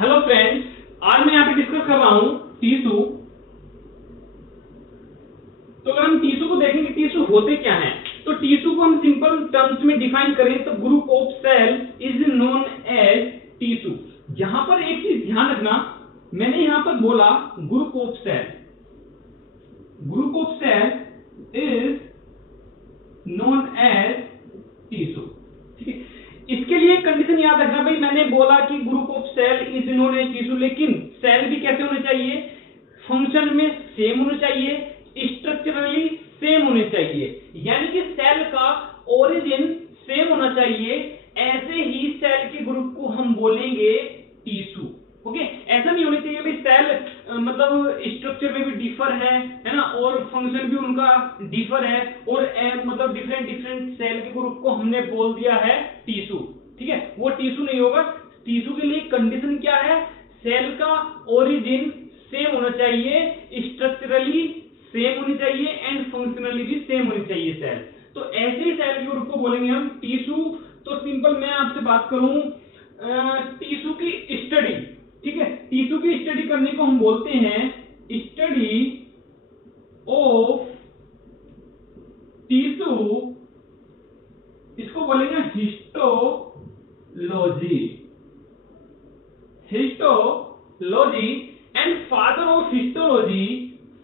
Hello friends, आज मैं यहाँ पे डिस्कस कर रहा हूँ टिश्यू। तो अगर हम टिश्यू को देखेंगे, टिश्यू होते क्या हैं, तो टिश्यू को हम सिंपल टर्म्स में डिफाइन करें तो group of cell is known as tissue. यहां पर एक चीज ध्यान रखना, मैंने यहां पर बोला group of cell, group of cell is known as tissue. ठीक है, इसके लिए कंडीशन याद रखना भाई, मैंने बोला कि group of cell is known as tissue, लेकिन सेल भी कैसे होने चाहिए, फंक्शन में सेम होने चाहिए, स्ट्रक्चरली सेम होने चाहिए, यानी कि सेल का ओरिजिन सेम होना चाहिए। ऐसे ही सेल के ग्रुप को हम बोलेंगे टिश्यू। ओके, ऐसा नहीं होना चाहिए भाई सेल मतलब स्ट्रक्चर में भी डिफर है ना, और फंक्शन भी उनका डिफर है, और मतलब डिफरेंट डिफरेंट सेल के ग्रुप को हमने बोल दिया है टिश्यू। ठीक है, वो टिश्यू नहीं होगा। टिश्यू के लिए कंडीशन क्या है, सेल का ओरिजिन सेम होना चाहिए, स्ट्रक्चरली सेम होनी चाहिए, एंड फंक्शनली भी सेम होनी चाहिए सेल। तो ऐसे ही सेल के ग्रुप को बोलेंगे हम टिश्यू। तो सिंपल मैं आपसे बात करूं टिश्यू की स्टडी, ठीक है, टिश्यू की स्टडी करने को हम बोलते हैं स्टडी ऑफ टिश्यू, इसको बोलेंगे histology, histology. And father of histology,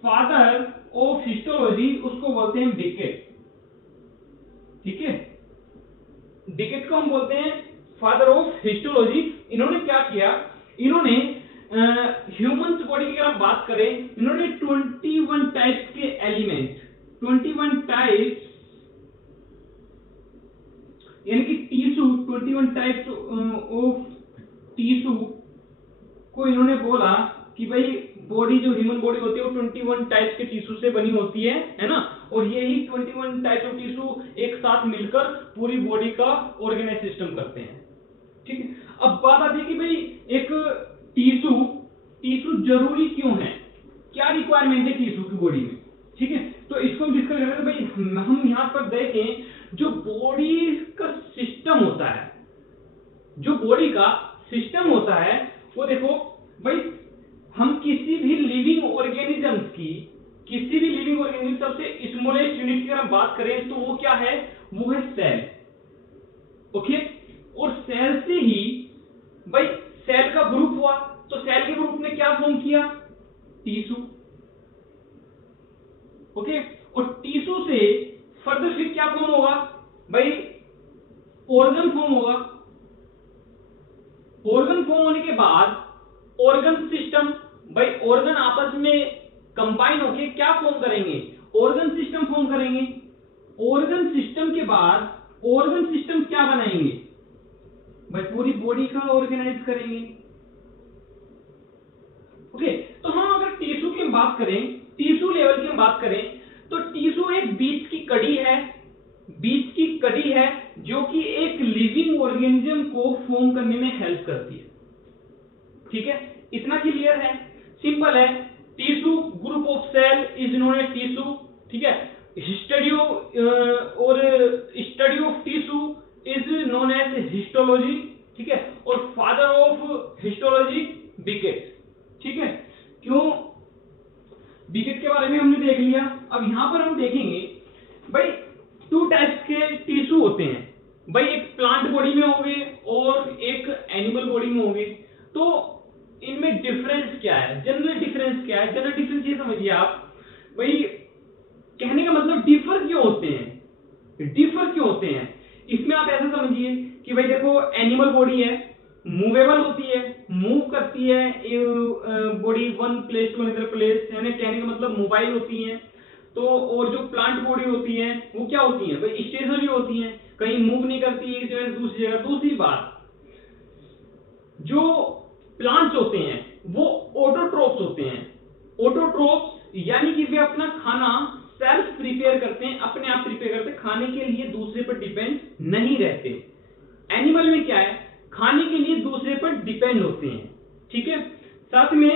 father of histology उसको बोलते हैं बिकेट। ठीक है, बिकेट को हम बोलते हैं फादर ऑफ हिस्टोलॉजी। इन्होंने क्या किया, इन्होंने ह्यूमंस बॉडी की अगर हम बात करें, इन्होंने 21 टाइप्स के एलिमेंट, 21 टाइप्स यानी कि टिश्यू, 21 टाइप्स ऑफ टिश्यू को इन्होंने बोला कि भाई बॉडी जो ह्यूमन बॉडी होती है वो 21 टाइप्स के टिश्यू से बनी होती है ना, और यही 21 टाइप्स ऑफ टिश्यू एक साथ मिलकर पूरी बॉडी का ऑर्गेनाइज सिस्टम करते हैं। ठीक है, अब बात आती है कि भाई एक टिश्यू जरूरी क्यों है, क्या रिक्वायरमेंट है टिश्यू की बॉडी में। ठीक है, तो इसको हम डिस्कस करेंगे। भाई हम यहां पर देखें, जो बॉडी का सिस्टम होता है, जो बॉडी का सिस्टम होता है वो देखो भाई, हम किसी भी लिविंग ऑर्गेनिजम्स की, किसी भी लिविंग ऑर्गेनिज्म सबसे स्मॉलेस्ट यूनिट की अगर हम बात करें तो वो क्या है, वो है सेल। ओके, और सेल से ही भाई सेल का ग्रुप हुआ, तो सेल के ग्रुप ने क्या फॉर्म किया, टिश्यू। ओके, और टिश्यू से फर्दर फिर क्या फॉर्म होगा भाई, ऑर्गन फॉर्म होगा। ऑर्गन फॉर्म होने के बाद ऑर्गन सिस्टम, भाई ऑर्गन आपस में कंबाइन होके क्या फॉर्म करेंगे, ऑर्गन सिस्टम फॉर्म करेंगे। ऑर्गन सिस्टम के बाद ऑर्गन सिस्टम क्या बनाएंगे भाई, पूरी बॉडी का ऑर्गेनाइज करेंगे। ओके, तो हम अगर टिश्यू की बात करें, टिश्यू लेवल की बात करें, तो टिश्यू एक बीच की कड़ी है, बीच की कड़ी है जो कि एक लिविंग ऑर्गेनिज्म को फॉर्म करने में हेल्प करती है। ठीक है, इतना क्लियर है, सिंपल है। Tissue group of cell is known as tissue. ठीक है, स्टडी और study of tissue is known as histology. ठीक है, और फादर ऑफ हिस्टोलॉजी बिकेट। ठीक है, क्यों बिकेट के बारे में हमने देख लिया। अब यहां पर हम देखेंगे भाई 2 टाइप्स के टिश्यू होते हैं भाई, एक प्लांट बॉडी में होंगे और एक एनिमल बॉडी में होंगे। तो इनमें डिफरेंस क्या है, जनरल डिफरेंस क्या है, जनरल डिफरेंस ये समझिए आप भाई, कहने का मतलब डिफर क्यों होते हैं, डिफर क्यों होते हैं। इसमें आप ऐसा समझिए कि भाई देखो एनिमल बॉडी है, मूवेबल होती है, मूव करती है body one place to another place, यानी कहने का मतलब मोबाइल होती है। तो और जो प्लांट बॉडी होती है वो क्या होती है भाई, स्टेशनरी होती है, कहीं मूव नहीं करती एक जगह से दूसरी जगह। दूसरी बात, जो प्लांट्स होते हैं वो ऑटोट्रोप्स होते हैं। ऑटोट्रोप्स यानी कि वे अपना खाना सेल्फ प्रिपेयर करते हैं, अपने आप प्रिपेयर करते हैं, खाने के लिए दूसरे पर डिपेंड नहीं रहते। एनिमल में क्या है, खाने के लिए दूसरे पर डिपेंड होते हैं। ठीक है, साथ में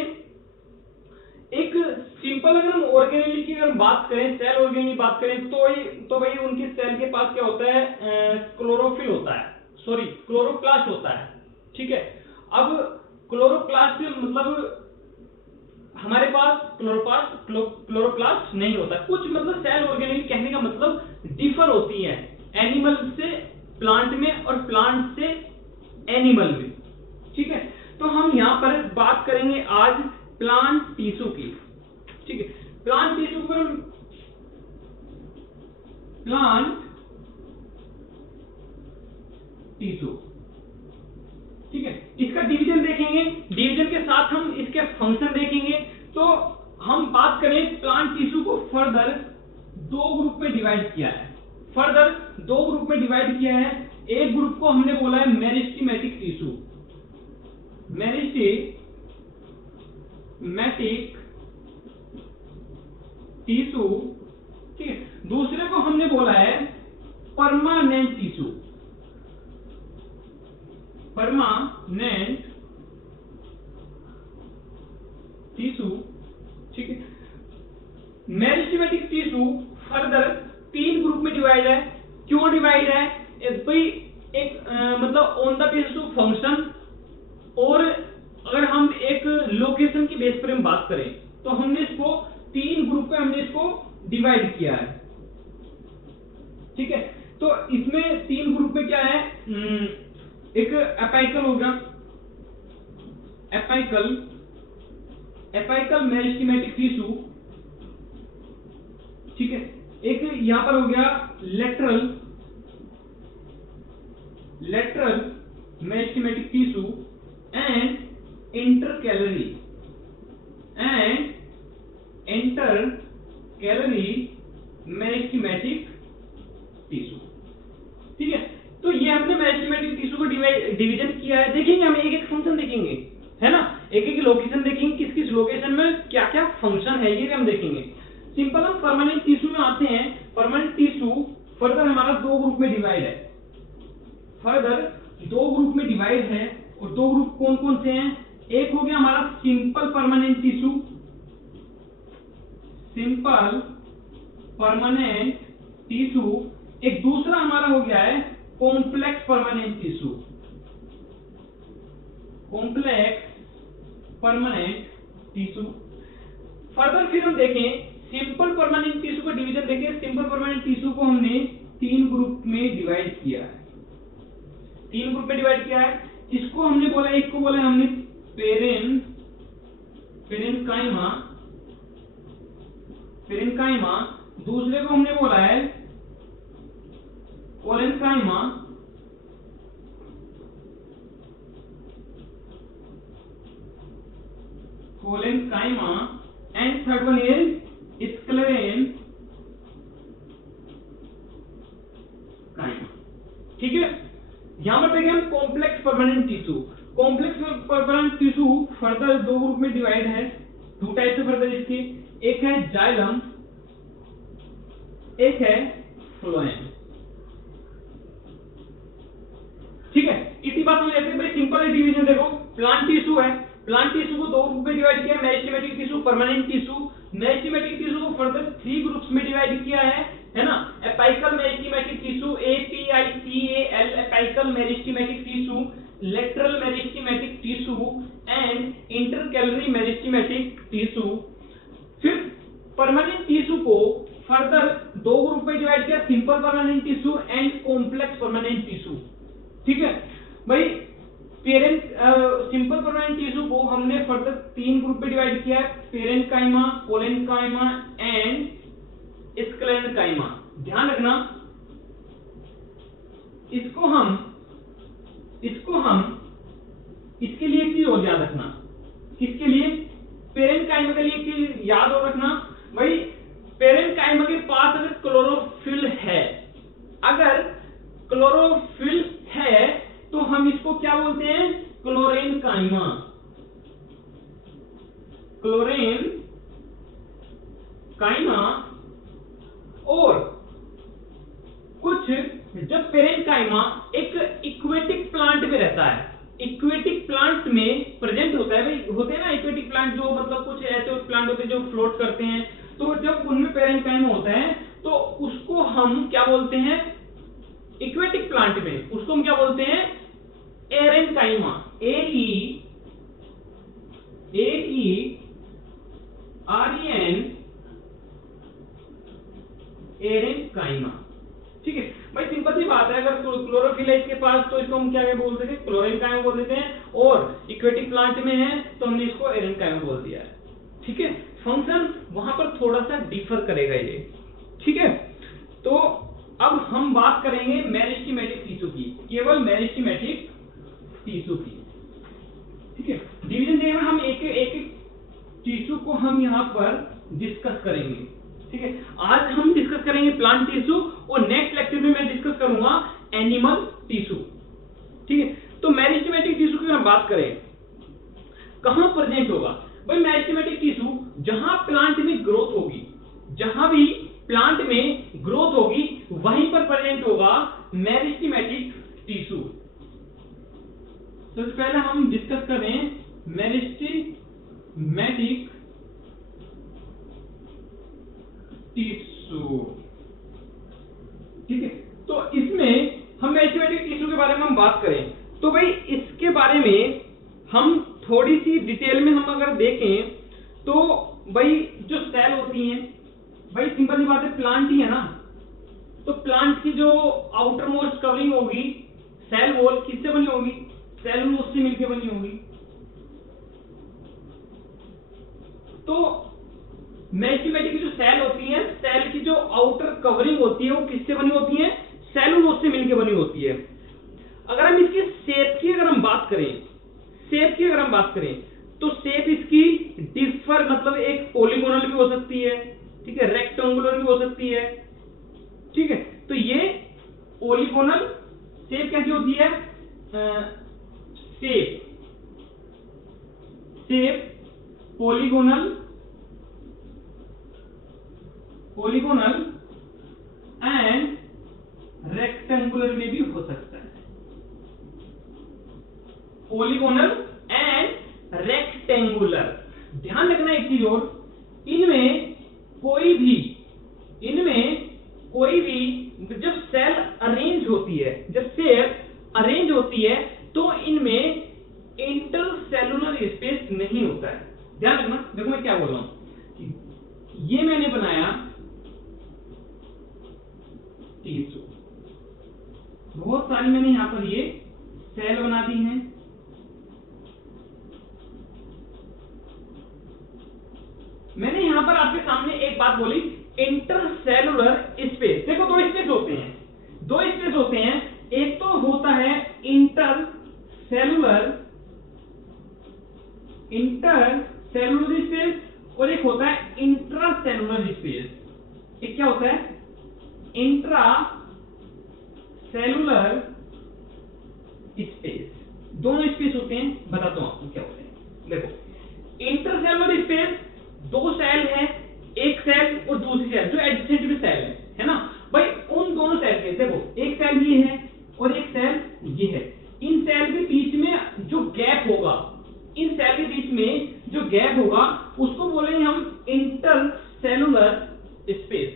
एक सिंपल अगर हम ऑर्गेनेली की अगर बात करें, सेल ऑर्गेनेली बात करें तो भाई उनके सेल के पास क्या होता है, क्लोरोफिल होता है, सॉरी क्लोरोप्लास्ट होता है। ठीक है, अब क्लोरोप्लास्ट मतलब हमारे पास क्लोरोप्लास्ट नहीं होता। कुछ मतलब सेल ऑर्गेनेल कहने का मतलब डिफर होती है एनिमल से प्लांट में और प्लांट से एनिमल में, ठीक है। तो हम यहां पर बात करेंगे आज प्लांट टिश्यू की, ठीक है। प्लांट टिश्यू पर प्लांट टिश्यू, ठीक है। इसका डिवीजन देखेंगे, डिवीजन के साथ हम इसके फंक्शन देखेंगे। तो हम बात करें प्लांट टिश्यू को फर्दर दो ग्रुप में डिवाइड किया है, फर्दर दो ग्रुप में डिवाइड किया है। एक ग्रुप को हमने बोला है मेरिस्टेमेटिक टिश्यू, मेरिस्टेमेटिक टिश्यू, ठीक है। दूसरे को हमने बोला है परमानेंट टिश्यू, परमानेंट टिश्यू, ठीक है। मेरिस्टेमेटिक टिश्यू फर्दर तीन ग्रुप में डिवाइड है। क्यों डिवाइड है? एक मतलब on the basis of function, और अगर हम एक लोकेशन की बेस पर हम बात करें तो हमने इसको तीन ग्रुप में हमने इसको डिवाइड किया है, ठीक है। तो इसमें तीन ग्रुप में क्या है, एक एपाइकल होगा, एपाइकल मेरिस्टेमेटिक टिश्यू, ठीक है। एक यहां पर हो गया lateral meristematic tissue and intercalary meristematic tissue, ठीक है। तो ये हमने मेरिस्टेमेटिक टिश्यू को डिवीजन किया है। देखेंगे हम एक एक फंक्शन देखेंगे, है ना, एक एक लोकेशन देखेंगे, किस किस लोकेशन में क्या क्या फंक्शन है ये हम देखेंगे। सिंपल हम परमानेंट टिश्यू में आते हैं। परमानेंट टिश्यू फर्दर हमारा दो ग्रुप में डिवाइड है, फर्दर दो ग्रुप में डिवाइड है। और दो ग्रुप कौन कौन से हैं? एक हो गया हमारा simple permanent tissue, simple permanent tissue. एक दूसरा हमारा हो गया है complex permanent tissue, complex permanent tissue. Further फिर हम देखें सिंपल परमानेंट टिश्यू का डिवीजन देखें। सिंपल परमानेंट टिश्यू को हमने तीन ग्रुप में डिवाइड किया है, तीन ग्रुप में डिवाइड किया है। इसको हमने बोला, एक को बोला हमने पेरेन्काइमा, दूसरे को हमने बोला है collenchyma and third one is sclerenchyma, ठीक है। यहां पर देखें हम complex permanent tissue, complex permanent tissue further दो ग्रुप में डिवाइड है, टू टाइप से फर्दर इसके, एक है जाइलम, एक है फ्लोएम, ठीक है। इसी बात हम ऐसे भाई सिंपल डिवीजन देखो, प्लांट टिश्यू है, प्लांट टिश्यू को दो ग्रुप में डिवाइड किया, meristematic tissue, permanent tissue. Meristematic tissue को फर्दर थ्री ग्रुप्स में डिवाइड किया है ना। Apical meristematic tissue, APICAL, apical meristematic tissue, lateral meristematic tissue and intercalary meristematic tissue. फिर परमानेंट टिश्यू को फर्दर दो ग्रुप में डिवाइड किया, simple permanent tissue and complex permanent tissue, ठीक है भाई। सिंपल परमानेंट टिश्यू को हमने फर्दर तीन ग्रुप में डिवाइड किया है, पेरेन्काइमा, कोलेनकाइमा एंड स्क्लेरेनकाइमा। ध्यान रखना, इसको हम इसके लिए एक चीज और याद रखना, किसके लिए? पेरेन्काइमा के लिए एक चीज याद और रखना भाई, पेरेन्काइमा के पास अगर क्लोरोफिल है, अगर क्लोरोफिल है तो हम इसको क्या बोलते हैं? क्लोरेनकाइमा, और कुछ जब पेरेन्काइमा एक इक्वेटिक प्लांट में रहता है, इक्वेटिक प्लांट में प्रेजेंट होता है भाई, होते हैं ना इक्वेटिक प्लांट जो मतलब कुछ ऐसे प्लांट होते हैं जो फ्लोट करते हैं, तो जब उनमें पेरेन्काइमा होता है तो उसको हम क्या बोलते हैं? इक्वेटिक प्लांट में उसको हम क्या बोलते हैं? एरेन्काइमा, हम क्या बोल देते हैं, क्लोरेनकाइम बोल देते हैं, और इक्वेटिक प्लांट में है तो हमने इसको एरेनकाइम बोल दिया है। ठीक है, फंक्शन वहां पर थोड़ा सा डिफर करेगा ये। ठीक है, तो अब हम बात करेंगे मेरिस्टेमेटिक टिश्यू की, केवल मेरिस्टेमेटिक टिश्यू की। ठीक है, डिवीजन डे में हम एक एक टिश्यू को हम यहाँ पर डिस्कस करेंगे। ठीक है, आज हम डिस्कस करेंगे प्लांट टिश्यू और नेक्स्ट लेक्चर में मैं डिस्कस करूंगा एनिमल टिश्यू। ठीक है, तो मेरिस्टेमेटिक टिश्यू की हम बात करें कहां प्रेजेंट होगा भाई, मेरिस्टेमेटिक टिश्यू जहां प्लांट में ग्रोथ होगी, जहां भी प्लांट में ग्रोथ होगी वहीं पर प्रेजेंट होगा मेरिस्टेमेटिक टिश्यू। तो पहले हम डिस्कस करें मेरिस्टेमेटिक टिश्यू। ठीक है, तो इसमें हम मेरिस्टेमेटिक टिश्यू के बारे में हम बात करें तो भाई इसके बारे में हम थोड़ी सी डिटेल में हम अगर देखें तो भाई जो सेल होती हैं, भाई सिंपल सी बात है प्लांट ही है ना, तो प्लांट की जो आउटर मोस्ट कवरिंग होगी सेल वॉल किससे बनी होगी, सेलुलोज से मिलकर बनी होगी। तो मेरिस्टेमेटिक की जो सेल होती है, सेल की जो आउटर कवरिंग होती है वो किससे बनी होती है, सेलुलोज से मिलकर बनी होती है। अगर हम इसकी शेप की अगर हम बात करें, शेप की अगर हम बात करें तो शेप इसकी डिफर, मतलब एक पॉलीगोनल भी हो सकती है, ठीक है, रेक्टेंगुलर भी हो सकती है। ठीक है, तो ये पॉलीगोनल शेप कैसी होती है, शेप पॉलीगोनल एंड रेक्टेंगुलर में भी हो सकता है, पॉलीगोनल एंड रेक्टेंगुलर। ध्यान रखना एक चीज और, इनमें कोई भी जब सेल अरेंज होती है, जब सेल अरेंज होती है तो इनमें इंटरसेलुलर स्पेस नहीं होता है। ध्यान रखना, देखो मैं क्या बोल रहा हूं, ये मैंने बनाया टिश्यू, बहुत सारी मैंने यहां पर ये सेल बना दी हैं। मैंने यहां पर आपके सामने एक बात बोली, इंटरसेलुलर स्पेस। देखो दो स्पेस होते हैं, एक तो होता है इंटरसेलुलर स्पेस और एक होता है इंट्रासेलुलर स्पेस। एक क्या होता है, इंट्रासेलुलर स्पेस, दोनों स्पेस होते हैं, बताता हूं आपको क्या होते हैं। देखो इंटरसेलुलर स्पेस, दो सेल है, एक सेल और दूसरी सेल जो एडजेसेंट में सेल है ना भाई, उन दोनों सेल के देखो एक सेल ये है और एक सेल ये है, इन सेल के बीच में जो गैप होगा, उसको बोलेंगे हम इंटरसेलुलर स्पेस।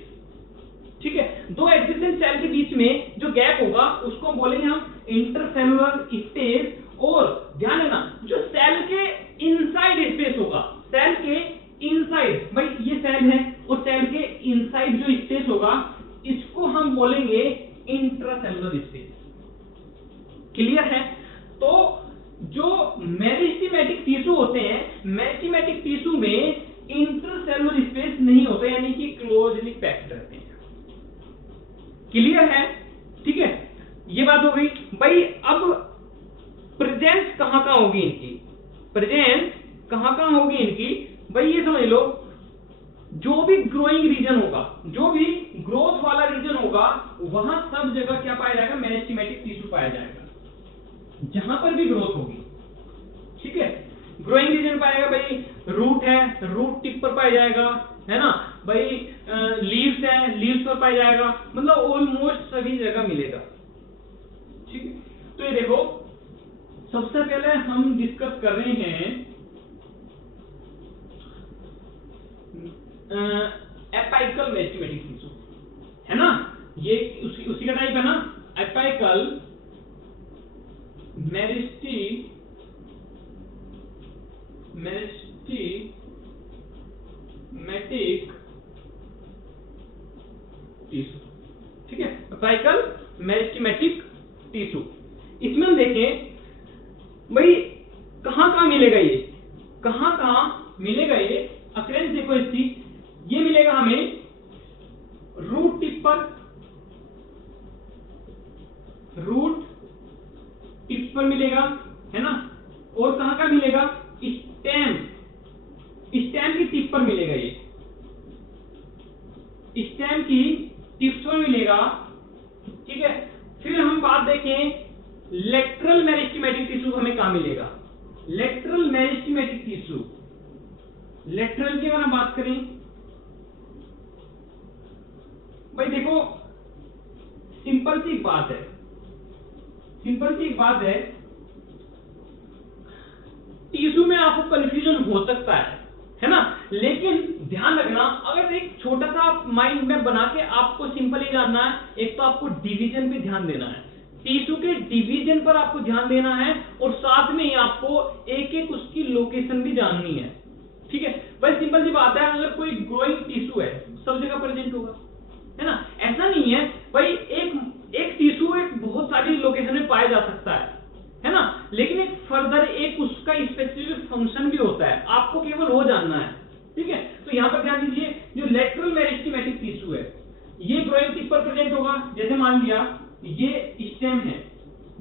ठीक है, दो एडजेसेंट सेल के बीच में जो गैप होगा उसको बोलेंगे हम इंटरसेलुलर स्पेस। और ध्यान रखना जो सेल के इनसाइड स्पेस होगा, सेल के इनसाइड, भाई ये सेल है और सेल के इनसाइड जो स्पेस होगा इसको हम बोलेंगे इंट्रासेलुलर स्पेस। क्लियर है? तो जो मेरिस्टेमेटिक टिश्यू होते हैं, मेरिस्टेमेटिक टिश्यू में इंटरसेलुलर स्पेस नहीं होता, यानी कि क्लोजली पैक्ड रहते हैं। क्लियर है? ठीक है, ये बात हो गई भाई। अब प्रेजेंस कहां होगी इनकी, प्रेजेंस कहां होगी इनकी भाई, ये समझ लो जो भी ग्रोइंग रीजन होगा, जो भी ग्रोथ वाला रीजन होगा, वहां सब जगह क्या पाया जाएगा, मेरिस्टेमेटिक टिश्यू पाया जाएगा जहां पर भी ग्रोथ होगी। ठीक है, ग्रोइंग रीजन पाएगा भाई, रूट है, रूट टिप पर पाया जाएगा, है ना भाई, लीव्स है, लीव्स पर पाया जाएगा, मतलब ऑलमोस्ट सभी जगह मिलेगा। ठीक है, तो ये देखो सबसे पहले हम डिस्कस कर रहे हैं एपाइकल मेरिस्टेमेटिक टिश्यू, है ना, ये उसी का टाइप है ना, एपाइकल मेरिस्टेमेटिक टिश्यू। ठीक है, एपाइकल मेरिस्टेमेटिक टिश्यू। इसमें हम देखते मिलेगा ये, कहाँ मिलेगा ये, अक्रेंस देखो इसकी, ये मिलेगा हमें रूट टिप पर, रूट टिप पर मिलेगा, है ना। और कहां का मिलेगा, स्टेम, स्टेम की टिप पर मिलेगा ये, स्टेम की टिप्स पर मिलेगा, ठीक है। फिर हम बात देखें लेटरल मेरिस्टेमेटिक टिश्यू हमें कहां मिलेगा, लेटरल मेरिस्टेमेटिक टिश्यू, लेटरल की अगर हम बात करें भाई देखो सिंपल सी बात है, सिंपल सी बात है, टिश्यू में आपको कंफ्यूजन हो सकता है ना, लेकिन ध्यान रखना अगर एक छोटा सा माइंड में बना के आपको सिंपली जानना है, एक तो आपको डिवीजन पे ध्यान देना है, टिश्यू के डिवीजन पर आपको ध्यान देना है, और साथ में ही आपको एक एक उसकी लोकेशन भी जाननी है, ठीक है भाई। सिंपल सी बात है, अगर कोई ग्रोइंग टिश्यू है सब जगह प्रेजेंट होगा, है ना, ऐसा नहीं है भाई, एक टिश्यू एक बहुत सारी लोकेशन में पाया जा सकता है ना, लेकिन एक फर्दर एक उसका स्पेसिफिक फंक्शन भी होता है, आपको केवल वो जानना है, ठीक है। तो यहां पर ध्यान दीजिए, जो लेटरल मेरिस्टेमेटिक टिश्यू है ये ग्रोइंग टिप पर प्रेजेंट होगा, जैसे मान लिया ये स्टेम है,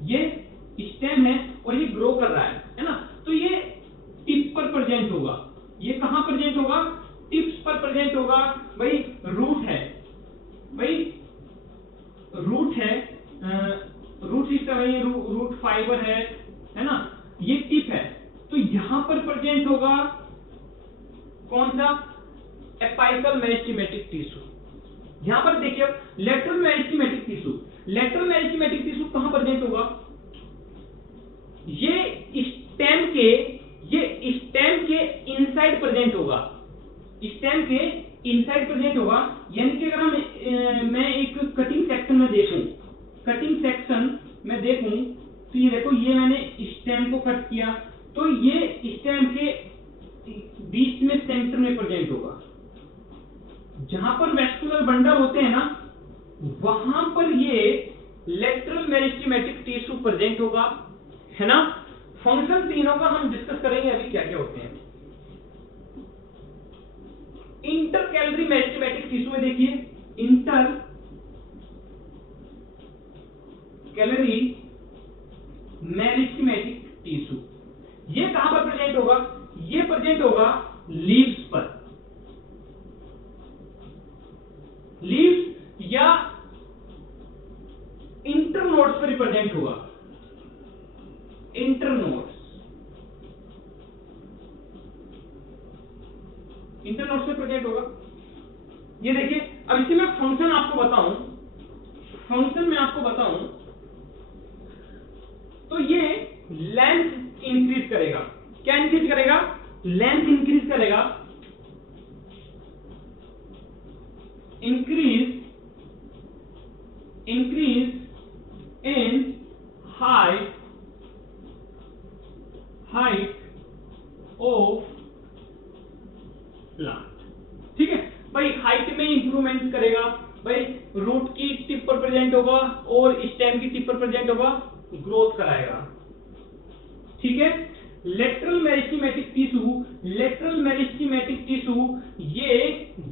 ये स्टेम है और ये ग्रो कर रहा है ना, तो ये टिप पर प्रेजेंट होगा, ये कहां प्रेजेंट होगा, टिप्स पर प्रेजेंट होगा भाई। रूट है भाई, रूट है, रूट सिस्टम है, ये रूट फाइबर है ना, ये टिप है, तो यहां पर प्रेजेंट होगा कौन सा, एपिकल मेरिस्टेमेटिक टिश्यू। यहां पर देखिए lateral meristematic tissue, lateral meristematic tissue कहां प्रेजेंट होगा, ये स्टेम के इनसाइड प्रेजेंट होगा, स्टेम के इनसाइड प्रेजेंट होगा, यानी कि अगर हम मैं एक कटिंग सेक्शन में देखूं, कटिंग सेक्शन में देखूं तो ये देखो, ये मैंने स्टेम को कट किया, तो ये स्टेम के बीच में सेंटर में प्रेजेंट होगा, जहां पर वैस्कुलर बंडल होते हैं ना वहां पर ये लेटरल मेरिस्टेमेटिक टिश्यू प्रेजेंट होगा, है ना। फंक्शन तीनों का हम डिस्कस करेंगे अभी क्या क्या होते हैं। इंटरकैलरी मेरिस्टेमेटिक टिश्यू में देखिए, इंटर कैलरी मेरिस्टेमेटिक टिश्यू, ये कहां पर प्रेजेंट होगा, ये प्रेजेंट होगा लीव्स पर, लीव्स या इंटरनोड्स पर प्रेजेंट होगा, इंटरनोड्स, इंटरनोड्स पे प्रेजेंट होगा। ये देखिए, अब इसके मैं फंक्शन आपको बताऊं, फंक्शन में आपको बताऊं तो ये लेंथ इंक्रीज करेगा, क्या इंक्रीज करेगा, लेंथ इंक्रीज करेगा, increase in height of plant, ठीक है भाई। हाइट में इंप्रूवमेंट करेगा भाई, रूट की टिप पर प्रेजेंट होगा और स्टेम की टिप पर प्रेजेंट होगा, ग्रोथ कराएगा, ठीक है। Lateral meristematic tissue, lateral meristematic tissue ये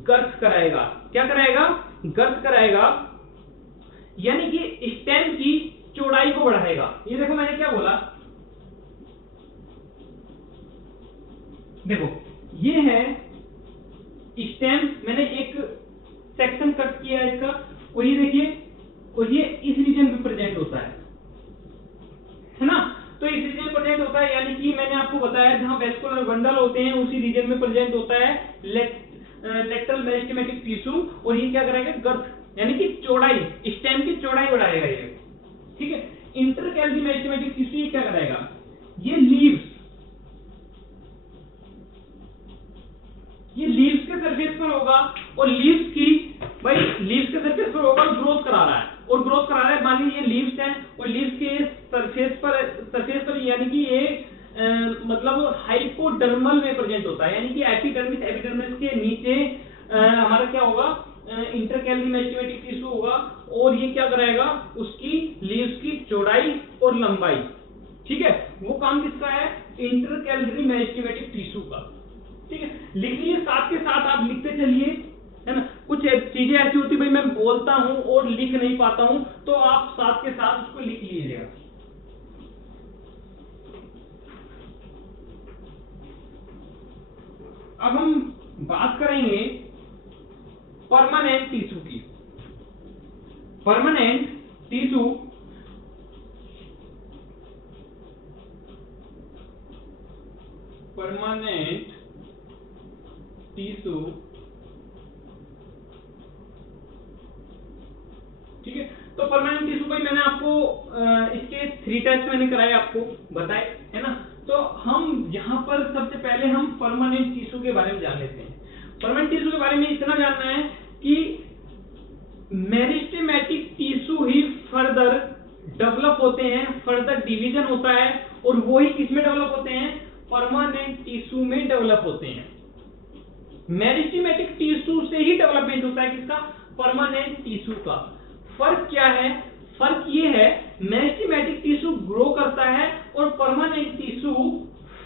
गर्थ कराएगा, क्या कराएगा, गर्थ कराएगा, यानी कि स्टेम की चौड़ाई को बढ़ाएगा। ये देखो मैंने क्या बोला, देखो ये है स्टेम, मैंने एक सेक्शन कट किया है इसका, और ये देखिए, और ये इस रीजन पे प्रेजेंट होता है ना, तो इस रीजन में प्रेजेंट होता है, यानी कि मैंने आपको बताया जहां वैस्कुलर बंडल होते हैं उसी रीजन में प्रेजेंट होता है लेटरल मेरिस्टेमेटिक टिश्यू, और ये क्या करेगा, गर्थ यानी कि चौड़ाई, स्टेम की चौड़ाई बढ़ाएगा ये, ठीक है। इंटरकैलरी मेरिस्टेमेटिक टिश्यू ये क्या करेगा, ये लीव्स के सरफेस पर होगा, और लीव्स की भाई लीव्स के सरफेस पर होगा, ग्रोथ करा रहा है, और ग्रोथ करा रहा है, मान लीजिए ये लीव्स हैं और लीव्स के सरफेस पर यानी कि ये मतलब हाइपोडर्मल में प्रेजेंट होता है, यानी कि एपिडर्मिस के नीचे हमारा क्या होगा, इंटरकैलरी मेरिस्टेमेटिक टिश्यू होगा, और ये क्या कराएगा, उसकी लीव्स की चौड़ाई और लंबाई, ठीक है, वो काम किसका है? इंटरकैलरी मेरिस्टेमेटिक टिश्यू का। ठीक है, लिख लीजिए, साथ के साथ आप लिखते चलिए, है ना। कुछ चीजें ऐसी होती भाई मैं बोलता हूं और लिख नहीं पाता हूं, तो आप साथ के साथ उसको लिख लीजिएगा। अब हम बात करेंगे परमानेंट टिश्यू की। परमानेंट टिश्यू ठीक है। तो परमानेंट टिश्यू भाई मैंने आपको इसके 3 टाइप्स मैंने कराए, आपको बताए, है ना। तो हम यहाँ पर सबसे पहले हम परमानेंट टिश्यू के बारे में जान लेते हैं। परमानेंट टिश्यू के बारे में इतना जानना है कि मेरिस्टेमेटिक टिश्यू ही फर्दर डेवलप होते हैं, फर्दर डिवीजन होता है, और वो ही किसमें डेवलप होते हैं? परमानेंट टिश्यू में डेवलप होते हैं। मेरिस्टेमेटिक टिश्यू से ही डेवलपमेंट होता है किसका? परमानेंट टिश्यू का। फर्क क्या है? फर्क ये है, मेरिस्टेमेटिक टिश्यू ग्रो करता है और परमानेंट टिश्यू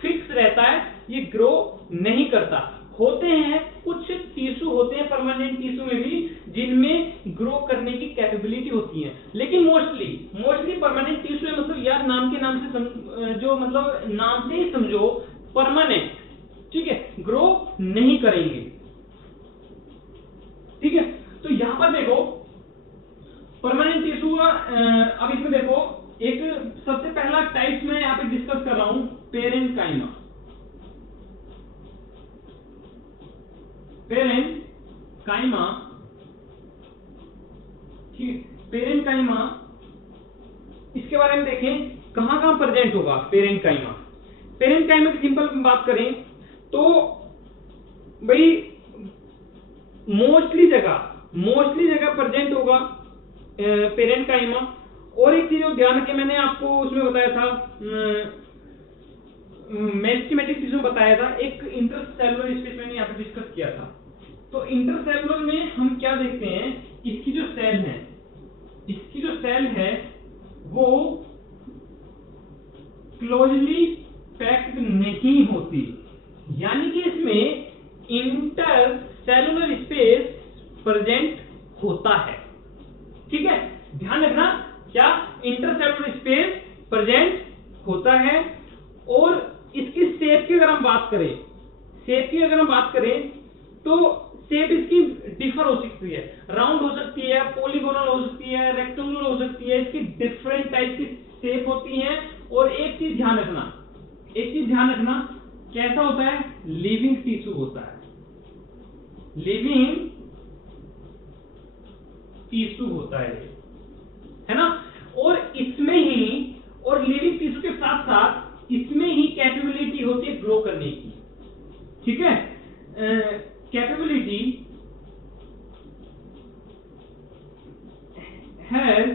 फिक्स रहता है, ये ग्रो नहीं करता। होते हैं कुछ टिश्यू होते हैं परमानेंट टिश्यू में भी जिनमें ग्रो करने की कैपेबिलिटी होती है, लेकिन मोस्टली परमानेंट टिश्यू है, मतलब यार नाम के नाम से जो मतलब नाम से ही समझो परमानेंट, ठीक है, ग्रो नहीं करेंगे। ठीक है, तो यहां पर देखो परमानेंट टिश्यू, अब इसमें देखो एक सबसे पहला टाइप मैं यहां पे डिस्कस कर रहा हूं, पेरेन्काइमा। पेरेन्काइमा, ठीक है, पेरेन्काइमा, इसके बारे में देखें कहां कहां प्रेजेंट होगा पेरेन्काइमा। पेरेन्काइमा की सिंपल बात करें तो भाई मोस्टली जगह प्रेजेंट होगा पेरेन्काइमा। और एक चीज ध्यान रखें, मैंने आपको उसमें बताया था, मेरिस्टेमेटिक टिश्यू बताया था, एक इंटरसेलुलर स्पेस मैंने यहाँ पे डिस्कस किया था। तो इंटरसेलुलर में हम क्या देखते हैं, इसकी जो सेल है वो क्लोजली पैक्ड नहीं होती, यानी कि इसमें इंटरसेलुलर स्पेस प्रेजेंट होता है। ठीक है, ध्यान रखना, क्या इंटरसेलुलर स्पेस प्रेजेंट होता है। और इसकी शेप की अगर हम बात करें तो शेप इसकी डिफर हो सकती है, राउंड हो सकती है, पॉलीगोनल हो सकती है, रेक्टेंगुलर हो सकती है, इसकी डिफरेंट टाइप की शेप होती है। और एक चीज ध्यान रखना, कैसा होता है? लिविंग टिश्यू होता है, लिविंग टिश्यू होता है ना। और इसमें ही, और लिविंग टिश्यू के साथ साथ इसमें ही कैपेबिलिटी होती है ग्रो करने की। ठीक है, capability has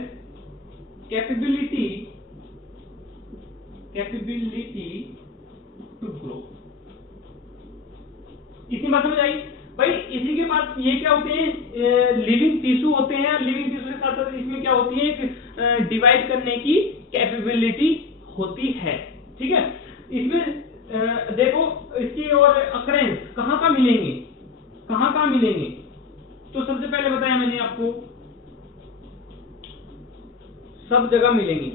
capability to grow. इतनी बात समझ आई भाई। इसी के बाद ये क्या होते हैं? लिविंग टिश्यू होते हैं। लिविंग टिश्यू के साथ साथ इसमें क्या होती है? एक डिवाइड करने की कैपेबिलिटी होती है। ठीक है, इसमें देखो इसकी और अकरेंस कहां कहां मिलेंगे, तो सबसे पहले बताया मैंने आपको, सब जगह मिलेंगे,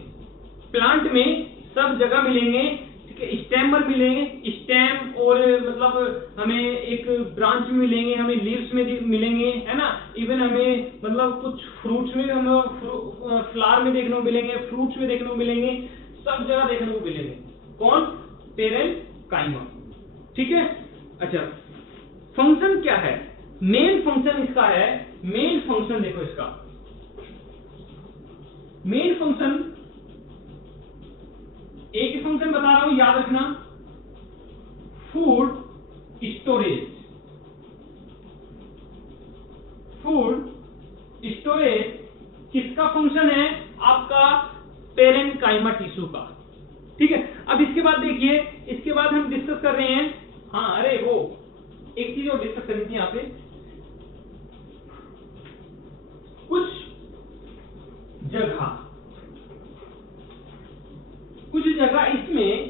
प्लांट में सब जगह मिलेंगे। ठीक है, स्टेमर मिलेंगे, स्टेम, और मतलब हमें एक ब्रांच में मिलेंगे, हमें लीव्स में मिलेंगे, है ना। इवन हमें मतलब कुछ फ्रूट्स में, हम फ्लावर में देखने को मिलेंगे, फ्रूट्स में देखने को मिलेंगे, सब जगह देखने को मिलेंगे। कौन? पेरेन्काइमा। ठीक है, अच्छा, फंक्शन क्या है? मेन फंक्शन इसका है, मेन फंक्शन देखो इसका, मेन फंक्शन, एक ही फंक्शन बता रहा हूं, याद रखना, फूड स्टोरेज। किसका फंक्शन है? आपका पेरेन्काइमा टिश्यू का। ठीक है, अब इसके बाद देखिए, इसके बाद हम डिस्कस कर रहे हैं, हाँ अरे वो एक चीज और डिस्कस करनी थी यहां पे, कुछ जगह इसमें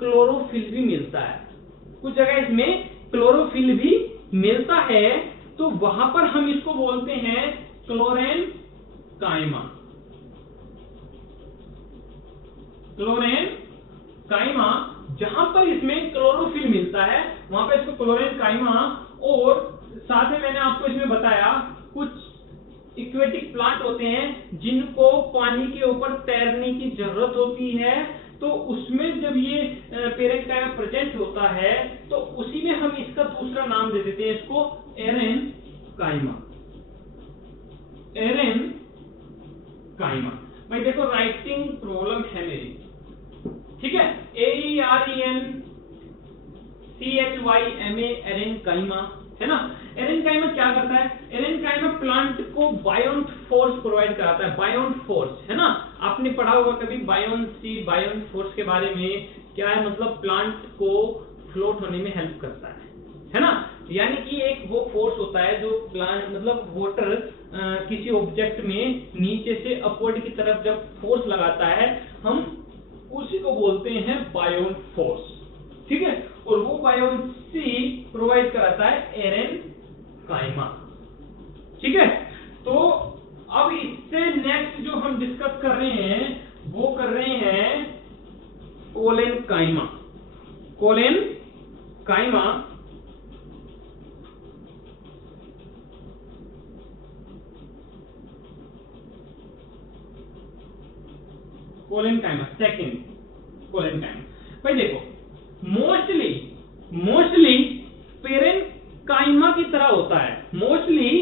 क्लोरोफिल भी मिलता है, कुछ जगह इसमें क्लोरोफिल भी मिलता है, तो वहां पर हम इसको बोलते हैं क्लोरेनकाइमा। क्लोरेनकाइमा, जहां पर इसमें क्लोरोफिल मिलता है वहां पर इसको क्लोरेनकाइमा। और साथ में मैंने आपको इसमें बताया कुछ एक्वेटिक प्लांट होते हैं जिनको पानी के ऊपर तैरने की जरूरत होती है, तो उसमें जब ये पेरेंकाइमा प्रेजेंट होता है तो उसी में हम इसका दूसरा नाम दे देते हैं इसको एरेनकाइमा। एरेनकाइमा। भाई देखो राइटिंग प्रॉब्लम है मेरी, ठीक है। AERENCHYMA एरेनकाइमा, है ना। एरेनकाइमा क्या करता है? एरेनकाइमा प्लांट को बायोन्ट फोर्स प्रोवाइड कराता है, बायोन्ट फोर्स, है ना। आपने पढ़ा होगा कभी बायोन्ट फोर्स के बारे में, क्या है मतलब प्लांट को फ्लोट होने में हेल्प करता है ना। यानी कि एक वो फोर्स होता है जो प्लांट मतलब वाटर किसी ऑब्जेक्ट में नीचे से अपवर्ड की तरफ जब फोर्स लगाता है, हम उसी को बोलते हैं बायोन्ट फोर्स, ठीक है। और वो बायोन्सी प्रोवाइड कराता है एरेनकाइमा, ठीक है। तो अब इससे नेक्स्ट जो हम डिस्कस कर रहे हैं वो कर रहे हैं कोलेनकाइमा। Collenchyma second collenchyma. भाई देखो मोस्टली पेरेनकाइमा की तरह होता है, मोस्टली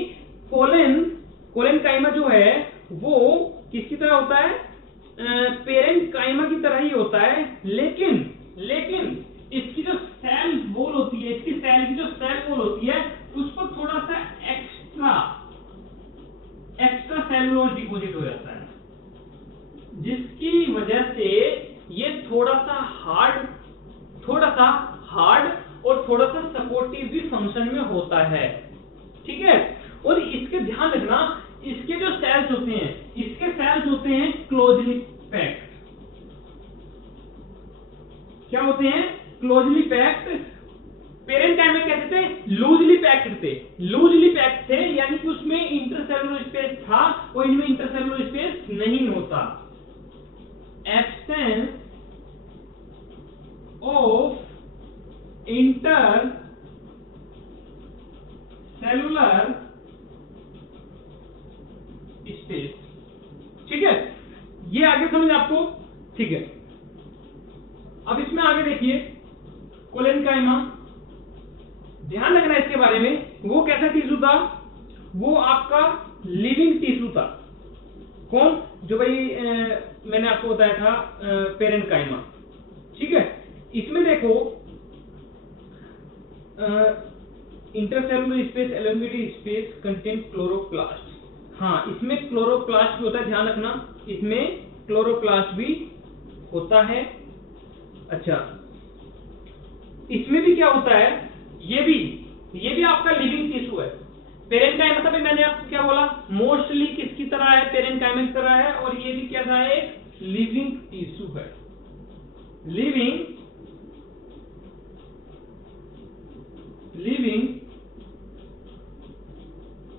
कोलेनकाइमा जो है वो किसकी तरह होता है? पेरेनकाइमा की तरह ही होता है, लेकिन इसकी जो सेल वॉल होती है, इसकी सेल की जो सेल वॉल होती है उस पर थोड़ा सा एक्स्ट्रा सेलुलोज डिपॉजिट हो जाता है, जिसकी वजह से ये थोड़ा सा हार्ड और थोड़ा सा सपोर्टिव भी फंक्शन में होता है, ठीक है। और इसके ध्यान रखना, इसके जो सेल्स होते हैं, इसके सेल्स होते हैं क्लोजली पैक्ड। क्या होते हैं? Closely packed. पेरेनकाइमा कहते थे लूजली पैक्ड थे, यानी कि उसमें इंटरसेलुलर स्पेस था और इनमें इंटरसेलुलर स्पेस नहीं होता। एब्सेंस ऑफ इंटरसेलुलर स्पेस, ठीक है। ये आगे समझ आपको, ठीक है। अब इसमें आगे देखिए कोलेनकाइमा, ध्यान रखना इसके बारे में। वो कैसा टिश्यू था? वो आपका लिविंग टिश्यू था। कौन? जो भाई मैंने आपको बताया था पेरेनकाइमा, ठीक है। इसमें देखो intercellular space elongated space contain chloroplast. हाँ, इसमें क्लोरोप्लास्ट भी होता है, ध्यान रखना इसमें क्लोरोप्लास्ट भी होता है। अच्छा, इसमें भी क्या होता है? ये भी आपका लिविंग टिश्यू है। पेरेनकाइमा मतलब मैंने आपको क्या बोला? मोस्टली किसकी तरह है? पेरेनकाइमा की तरह है। और ये भी कैसा है? लिविंग टिश्यू है, लिविंग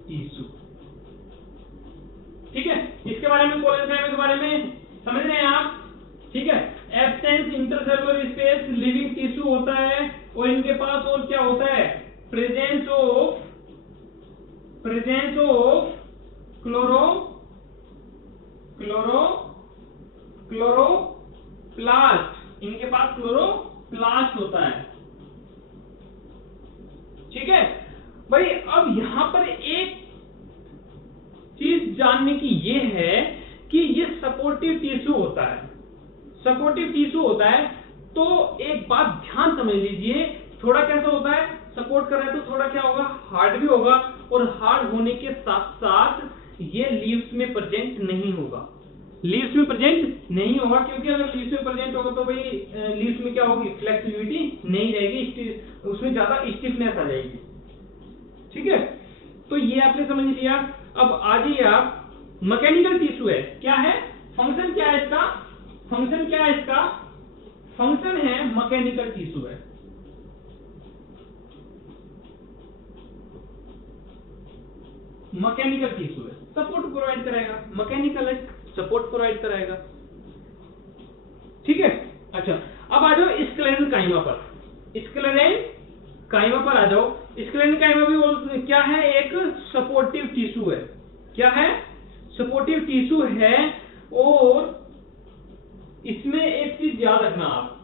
टिश्यू, ठीक है। इसके बारे में कोलेनकाइमा के बारे में समझ रहे हैं आप, ठीक है। Absence intercellular space, living tissue होता है। और इनके पास और क्या होता है? प्रेजेंस ऑफ क्लोरोप्लास्ट, इनके पास क्लोरोप्लास्ट होता है, ठीक है भाई। अब यहां पर एक चीज जानने की ये है कि ये सपोर्टिव टिश्यू होता है, तो एक बात ध्यान समझ लीजिए, थोड़ा कैसा होता है? सपोर्ट कर रहा है तो थोड़ा क्या होगा? हार्ड भी होगा। और हार्ड होने के साथ साथ ये लीव्स में प्रेजेंट नहीं होगा, क्योंकि अगर लीव्स में प्रेजेंट होगा तो भाई लीव्स में क्या होगी? फ्लेक्सिबिलिटी नहीं रहेगी, उसमें ज्यादा स्टिफनेस आ जाएगी, ठीक है। तो ये आपने समझ लिया। अब आ जाइए आप, मैकेनिकल टिश्यू है, क्या है? फंक्शन क्या है इसका? फंक्शन है मैकेनिकल टिश्यू है। मैकेनिकल टिश्यू है, सपोर्ट प्रोवाइड कराएगा, मैकेनिकल है, सपोर्ट प्रोवाइड कराएगा। ठीक है। अच्छा, अब आ जाओ स्क्लेरेनकाइमा पर। स्क्लेरेनकाइमा पर आ जाओ। स्क्लेरेनकाइमा भी क्या है, एक सपोर्टिव टिश्यू है। क्या है? सपोर्टिव टिश्यू है। और इसमें एक चीज याद रखना आप,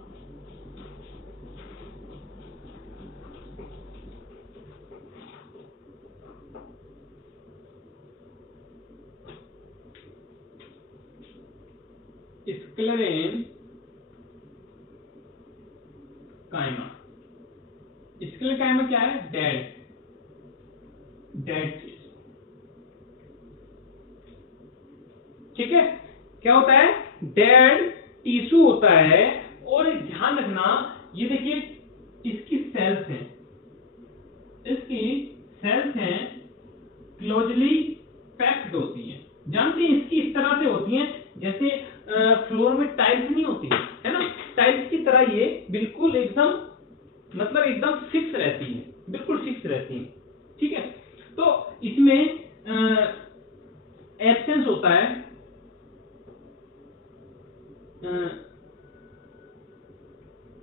स्क्लेरेनकाइमा, स्क्लेरेनकाइमा क्या है? डेड चीज। ठीक है। क्या होता है? डेड टिश्यू होता है। और ध्यान रखना, ये देखिए इसकी सेल्स हैं, क्लोजली पैक्ड होती हैं। जानते हैं इसकी इस तरह से होती हैं जैसे फ्लोर में टाइल्स नहीं होती है ना, टाइल्स की तरह ये बिल्कुल एकदम, मतलब एकदम फिक्स रहती है, बिल्कुल फिक्स रहती है। ठीक है। तो इसमें एब्सेंस होता है,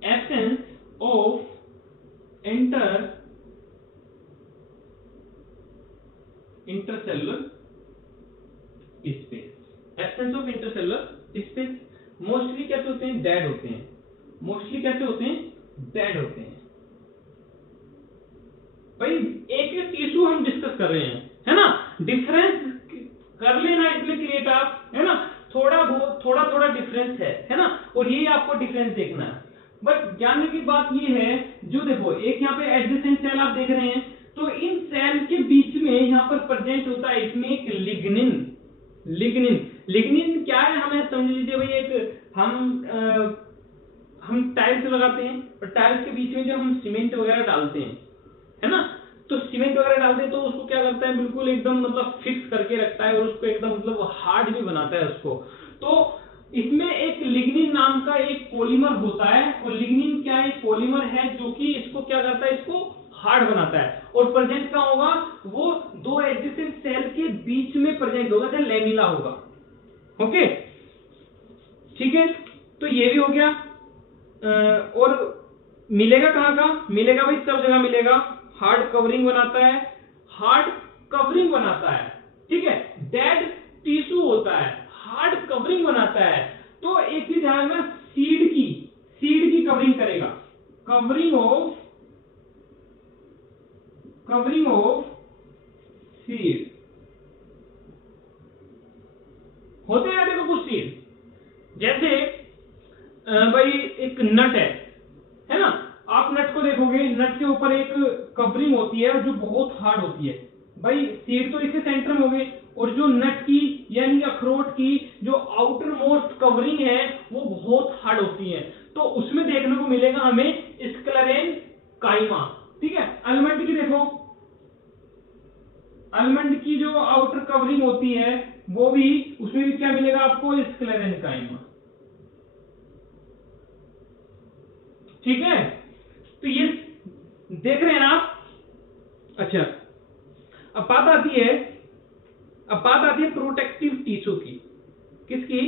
absence of intercellular space. Absence of intercellular space mostly कैसे होते हैं? डेड होते हैं। मोस्टली कैसे होते हैं? डेड होते हैं। भाई एक एक टिश्यू हम डिस्कस कर रहे हैं, है ना, डिफरेंस कर लेना इसमें क्रिएट आप, है ना, थोड़ा डिफरेंस है ना, और यही आपको डिफरेंस देखना है। बट जानने की बात ये है, जो देखो एक यहाँ पे एडजेसेंट सेल आप देख रहे हैं, तो इन सेल के बीच में यहाँ पर प्रेजेंट होता है इसमें एक लिग्निन क्या है, हमें समझ लीजिए भाई, एक हम टाइल्स लगाते हैं और टाइल्स के बीच में जब हम सीमेंट वगैरह डालते हैं, है ना, तो सीमेंट वगैरह डालते हैं तो उसको क्या करता है, बिल्कुल एकदम मतलब फिक्स करके रखता है और उसको एकदम मतलब हार्ड भी बनाता है उसको। तो इसमें एक लिग्निन नाम का एक पॉलीमर होता है, और लिग्निन क्या है? पॉलीमर है जो कि इसको क्या करता है, इसको हार्ड बनाता है। और प्रेजेंट कहां होगा? वो दो एडजेसेंट सेल के बीच में प्रेजेंट होगा, जैसे लेमिला होगा। ओके, ठीक है। तो ये भी हो गया। और मिलेगा कहां का? मिलेगा भाई सब जगह मिलेगा। हार्ड कवरिंग बनाता है, ठीक है। डेड टिश्यू होता है, हार्ड कवरिंग बनाता है। तो एक चीज ध्यान रखना, सीड की कवरिंग करेगा, कवरिंग ऑफ सीड होते हैं। देखो कुछ सीड, जैसे भाई एक नट है ना, आप नट को देखोगे, नट के ऊपर एक कवरिंग होती है जो बहुत हार्ड होती है। भाई सीड तो इसके सेंटर में हो गई, और जो नट की यानी अखरोट की जो आउटर मोस्ट कवरिंग है वो बहुत हार्ड होती है। तो उसमें देखने को मिलेगा हमें स्क्लेरेनकाइमा। ठीक है। आलमंड की देखो, आलमंड की जो आउटर कवरिंग होती है वो भी, उसमें भी क्या मिलेगा आपको? स्क्लेरेनकाइमा। ठीक है। तो ये देख रहे हैं आप। अच्छा, अब बात आती है प्रोटेक्टिव टिश्यू की। किसकी?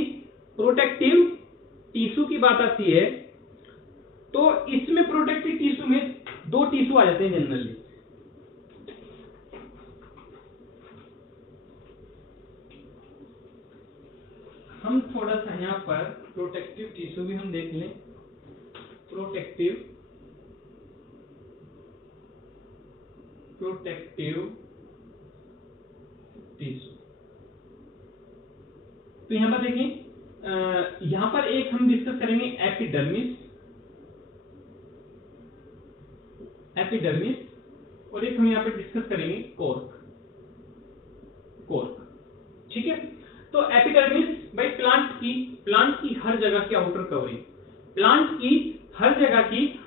प्रोटेक्टिव टिश्यू की बात आती है। तो इसमें प्रोटेक्टिव टिश्यू में दो टिश्यू आ जाते हैं जनरली। हम थोड़ा सा यहां पर प्रोटेक्टिव टिश्यू भी हम देख लें। प्रोटेक्टिव टिश्यू, तो यहां पर देखिए, यहां पर एक हम डिस्कस करेंगे एपिडर्मिस, और एक हम यहां पर डिस्कस करेंगे कॉर्क। ठीक है। तो एपिडर्मिस भाई प्लांट की हर जगह की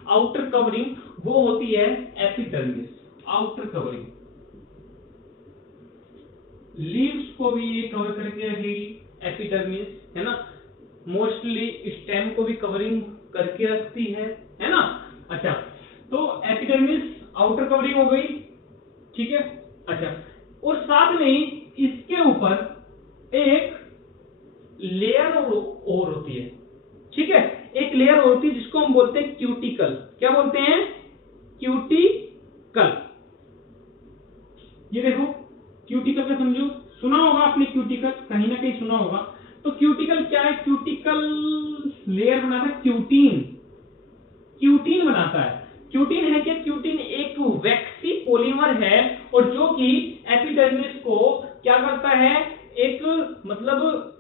आउटर कवरिंग, वो होती है एपिडर्मिस, आउटर कवरिंग। लीव्स को भी ये कवर करके रखेगी एपिडर्मिस, है ना। मोस्टली स्टेम को भी कवरिंग करके रखती है ना। अच्छा, तो एपिडर्मिस आउटर कवरिंग हो गई, ठीक है। अच्छा, और साथ में ही इसके ऊपर एक लेयर और होती है, ठीक है। एक लेयर होती है जिसको हम बोलते हैं क्यूटिकल। क्या बोलते हैं? क्यूटिकल। ये देखो क्यूटिकल का समझो, सुना होगा आपने क्यूटिकल, कहीं ना कहीं सुना होगा। तो क्यूटिकल क्या है? क्यूटिकल लेयर बनाता है क्यूटीन, क्यूटीन बनाता है। क्यूटीन है क्या? क्यूटीन एक वैक्सी पॉलीमर है और जो कि एपिडर्मिस को क्या करता है, एक मतलब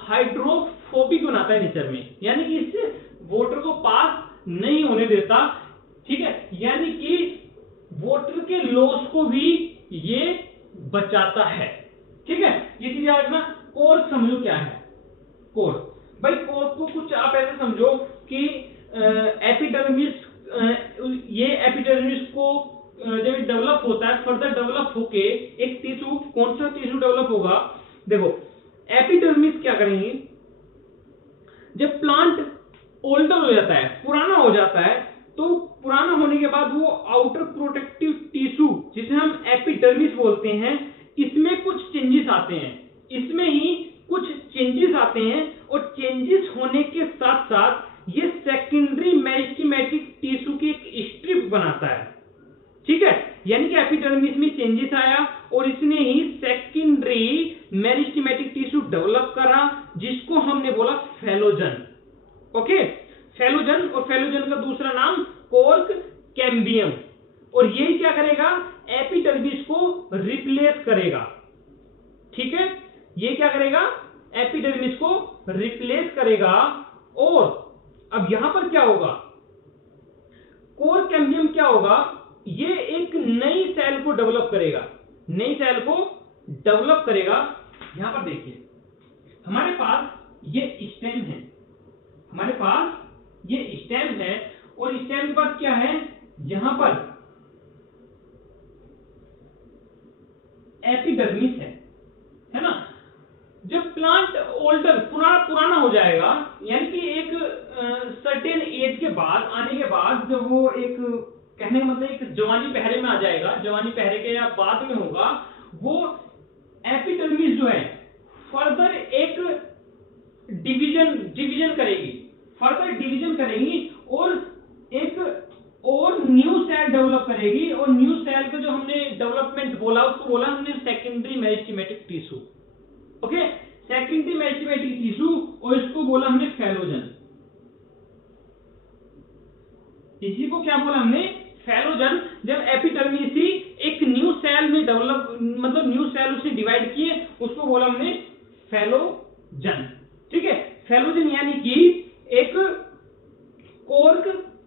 हाइड्रोफोबिक बनाता है नेचर में, यानी कि इससे वाटर को पास नहीं होने देता, ठीक है। यानी कि वाटर के लॉस को भी ये बचाता है, ठीक है। ये चीज याद रखना। कोर समझो क्या है कोर। भाई कोर को कुछ आप ऐसे समझो कि एपिडर्मिस, ये एपिडर्मिस को जब डेवलप होता है, फर्दर डेवलप होके एक टिश्यू, कौन सा टिश्यू डेवलप होगा? देखो एपिडर्मिस क्या करेंगे, जब प्लांट ओल्डर हो जाता है, पुराना हो जाता है, तो पुराना होने के बाद वो आउटर प्रोटेक्टिव टिश्यू जिसे हम एपिडर्मिस बोलते हैं, इसमें कुछ चेंजेस आते हैं, इसमें ही कुछ चेंजेस आते हैं। और चेंजेस होने के साथ साथ ये सेकेंडरी मेरिस्टेमेटिक टिश्यू की एक स्ट्रिप बनाता है, ठीक है। यानी कि एपिडर्मिस में चेंजेस आया और इसने ही सेकेंडरी मेरिस्टेमेटिक टिश्यू डेवलप करा, जिसको हमने बोला फेलोजन। Okay, phellogen. और फेलोजन का दूसरा नाम कोर्क कैम्बियम। और ये क्या करेगा? एपिडर्मिस को रिप्लेस करेगा, ठीक है। ये क्या करेगा? एपिडर्मिस को रिप्लेस करेगा। और अब यहां पर क्या होगा? कोर कैम्बियम क्या होगा? ये एक नई सेल को डेवलप करेगा, नई सेल को डेवलप करेगा। यहां पर देखिए हमारे पास ये स्टेम है, हमारे पास ये स्टेम है और स्टेम के पास क्या है? यहां पर एपिडर्मिस है ना। जब प्लांट ओल्डर पुराना हो जाएगा, यानी कि एक सर्टेन एज के बाद आने के बाद जब वो एक, कहने का मतलब एक जवानी पहरे में आ जाएगा, जवानी पहरे के या बाद में होगा, वो एपिडर्मिस जो है फर्दर एक डिवीजन करेगी, फर्दर डिवीजन करेगी और एक और न्यू सेल डेवलप करेगी। और न्यू सेल का जो हमने डेवलपमेंट बोला, उसको बोला हमने secondary meristematic tissue. Okay, secondary meristematic tissue, और इसको बोला हमने फेलोजन। इसी को क्या बोला हमने? फेलोजन। जब एपिडर्मिस ही एक न्यू सेल में डेवलप, मतलब न्यू सेल उसने डिवाइड किए, उसको बोला हमने फेलोजन, ठीक है। फेलोजन यानी कि एक कोर्क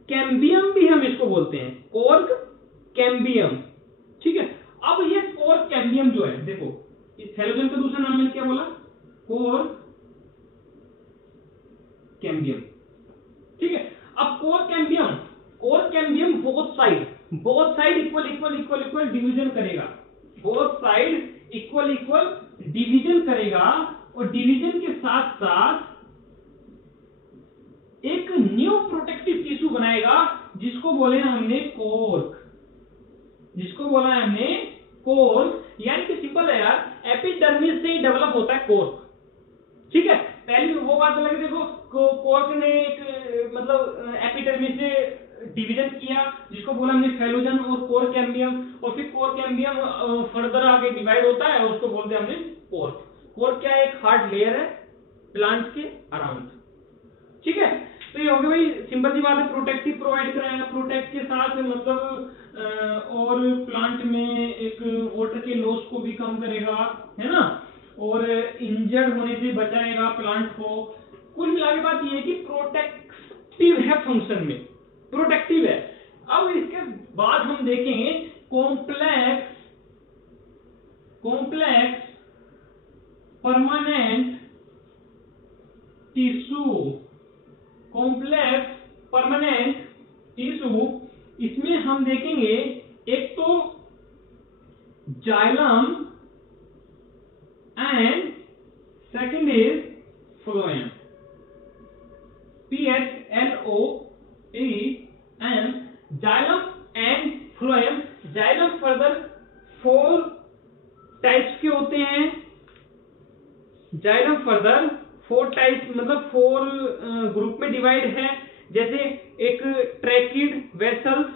कैम्बियम भी हम इसको बोलते हैं, कोर्क कैम्बियम, ठीक है। अब ये कोर्क कैम्बियम जो है, देखो इस फेलोजन का दूसरा नाम मैंने क्या बोला? कोर्क कैम्बियम, ठीक है। अब cork cambium both side equal division करेगा, बोथ साइड इक्वल डिवीजन करेगा। और डिवीजन के साथ साथ एक न्यू प्रोटेक्टिव टिश्यू बनाएगा, जिसको बोले हमने कोर्क, जिसको बोला है हमने कोर्क। यानी कि सिंपल है यार, एपिडर्मिस से ही डेवलप होता है कोर्क, ठीक है। पहली वो बात अलग है, देखो कोर्क ने एक मतलब एपिडर्मिस से डिवीजन किया, जिसको बोला हमने फेलोजन और कोर कैम्बियम। और फिर कोर कैम्बियम फर्दर आगे डिवाइड होता है, उसको बोलते हैं हमने कोर्क। कोर्क क्या है? एक हार्ड लेयर है प्लांट के अराउंड, ठीक है। तो ये हो गया भाई, सिंपल सी बात है, प्रोटेक्टिव प्रोवाइड कराएगा, प्रोटेक्ट के साथ मतलब और प्लांट में एक वाटर के लॉस को भी कम करेगा, है ना, और इंजर्ड होने से बचाएगा प्लांट को। कुल मिला के बात ये है कि प्रोटेक्टिव है, फंक्शन में प्रोटेक्टिव है। अब इसके बाद हम देखेंगे complex permanent tissue, complex permanent tissue. इसमें हम देखेंगे एक तो xylem and second is phloem, PHLOEM, xylem and phloem. Xylem further 4 types के होते हैं। जाइलम फर्दर 4 टाइप्स मतलब 4 ग्रुप में डिवाइड है। जैसे एक ट्रैकिड वेसल्स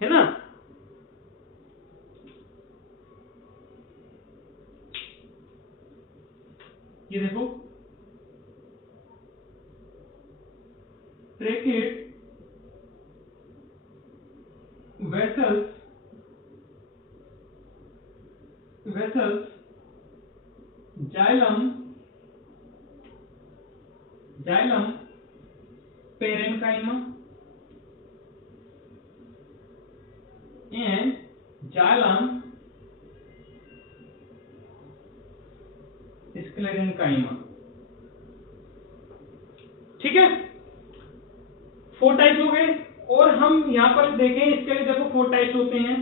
है ना, ये देखो tracheid vessels xylem parenchyma and xylem sclerenchyma. ठीक है, 4 टाइप्स हो गए। और हम यहां पर देखें, इसके लिए देखो 4 टाइप्स होते हैं।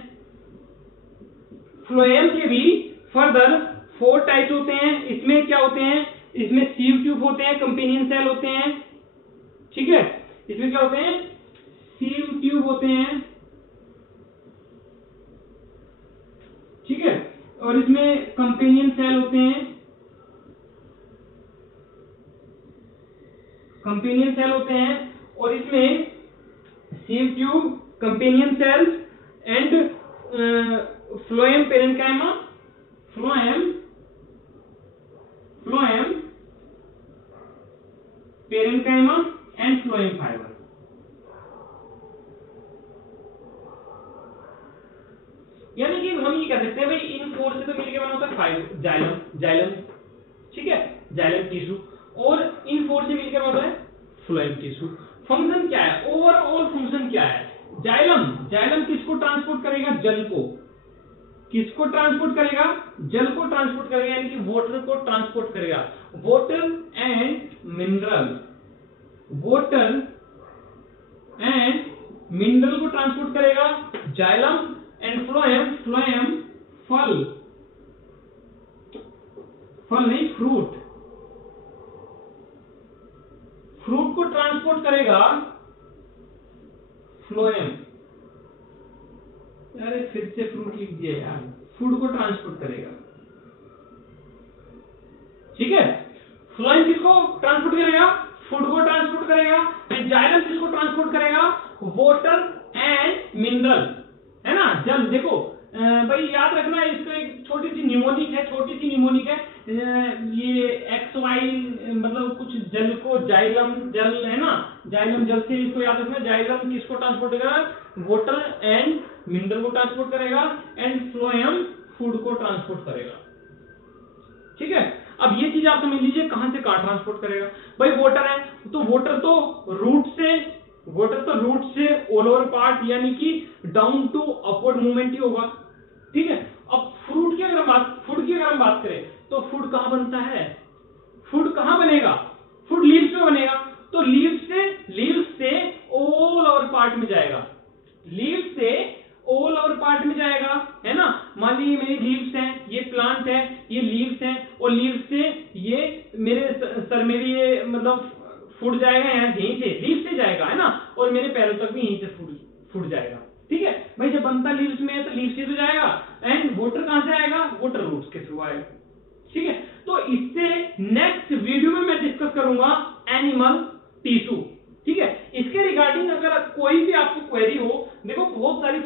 फ्लोएम के भी फर्दर 4 टाइप्स होते हैं। इसमें क्या होते हैं, इसमें सीव ट्यूब होते हैं, कंपेनियन सेल होते हैं। ठीक है, इसमें क्या होते हैं, सीव ट्यूब होते हैं। ठीक है, और इसमें कंपेनियन सेल होते हैं, कंपेनियन सेल होते हैं। और इसमें sieve tube, companion cells and phloem parenchyma, phloem parenchyma and phloem fibre. यानी कि हम ये कह सकते हैं भाई इन 4 से तो मिलकर बना होता है जाइलम। ठीक है, जाइलम टिश्यू, और इन 4 से मिलकर होता है फ्लोएम टिश्यू। फंक्शन क्या है, ओवरऑल फंक्शन क्या है? जाइलम किसको ट्रांसपोर्ट करेगा, जल को। किसको ट्रांसपोर्ट करेगा, जल को ट्रांसपोर्ट करेगा, यानी कि वाटर को ट्रांसपोर्ट करेगा। वाटर एंड मिनरल को ट्रांसपोर्ट करेगा। जाइलम एंड फ्लोएम फल नहीं, फ्रूट को ट्रांसपोर्ट करेगा फ्लोएम। अरे फिर से फ्रूट लिख दिया यार, फूड को ट्रांसपोर्ट करेगा। ठीक है, फ्लोएम किसको ट्रांसपोर्ट करेगा, फूड को ट्रांसपोर्ट करेगा। एंड जाइलम किसको ट्रांसपोर्ट करेगा, वाटर एंड मिनरल, है ना, जल। देखो भाई याद रखना, इसको एक छोटी सी निमोनिक है, ये XY मतलब कुछ जल को जाइलम जल है ना, जाइलम जल से इसको याद रखना। जाइलम किसको ट्रांसपोर्ट करेगा, वाटर एंड मिनरल को ट्रांसपोर्ट करेगा। एंड फ्लोएम फूड को ट्रांसपोर्ट करेगा। ठीक है, अब ये चीज आप समझ लीजिए कहां से कहां ट्रांसपोर्ट करेगा। भाई वाटर है तो वाटर तो रूट से ऑल ओवर पार्ट, यानी कि डाउन टू अपवर्ड मूवमेंट ही होगा। ठीक है, अब फूड की अगर हम बात करें तो फूड कहां बनता है, फूड कहां बनेगा, फूड लीव्स में बनेगा। तो लीव्स से ऑल ओवर पार्ट में जाएगा, लीव्स से ऑल ओवर पार्ट में जाएगा, है ना। मान लीजिए मेरी लीव्स हैं, ये प्लांट है, ये लीव्स हैं, और लीव्स से ये मेरे सर में भी ये मतलब फूड जाएगा, यहीं से लीव्स से जाएगा, है ना, और मेरे पैरों तक भी यहीं से फूड जाएगा। ठीक है भाई, जब बनता लीव्स में है तो लीव्स से तो जाएगा। एंड वाटर कहां से आएगा, वाटर रूट्स के थ्रू आएगा। ठीक है, तो इससे नेक्स्ट वीडियो में मैं डिस्कस करूंगा एनिमल टिश्यू। ठीक है, इसके रिगार्डिंग अगर कोई भी आपको क्वेरी हो, देखो बहुत सारी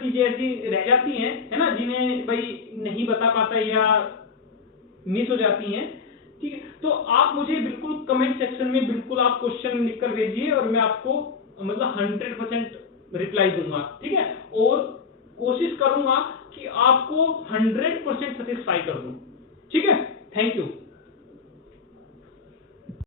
चीजें ऐसी रह जाती हैं, है ना, जिन्हें भाई नहीं बता पाता या मिस हो जाती हैं। ठीक है, तो आप मुझे बिल्कुल कमेंट सेक्शन में बिल्कुल आप क्वेश्चन लिखकर भेजिए, और मैं आपको मतलब 100% रिप्लाई दूंगा। ठीक है, और कोशिश करूंगा कि आपको 100% सेटिस्फाई कर दूं। ठीक है, थैंक यू।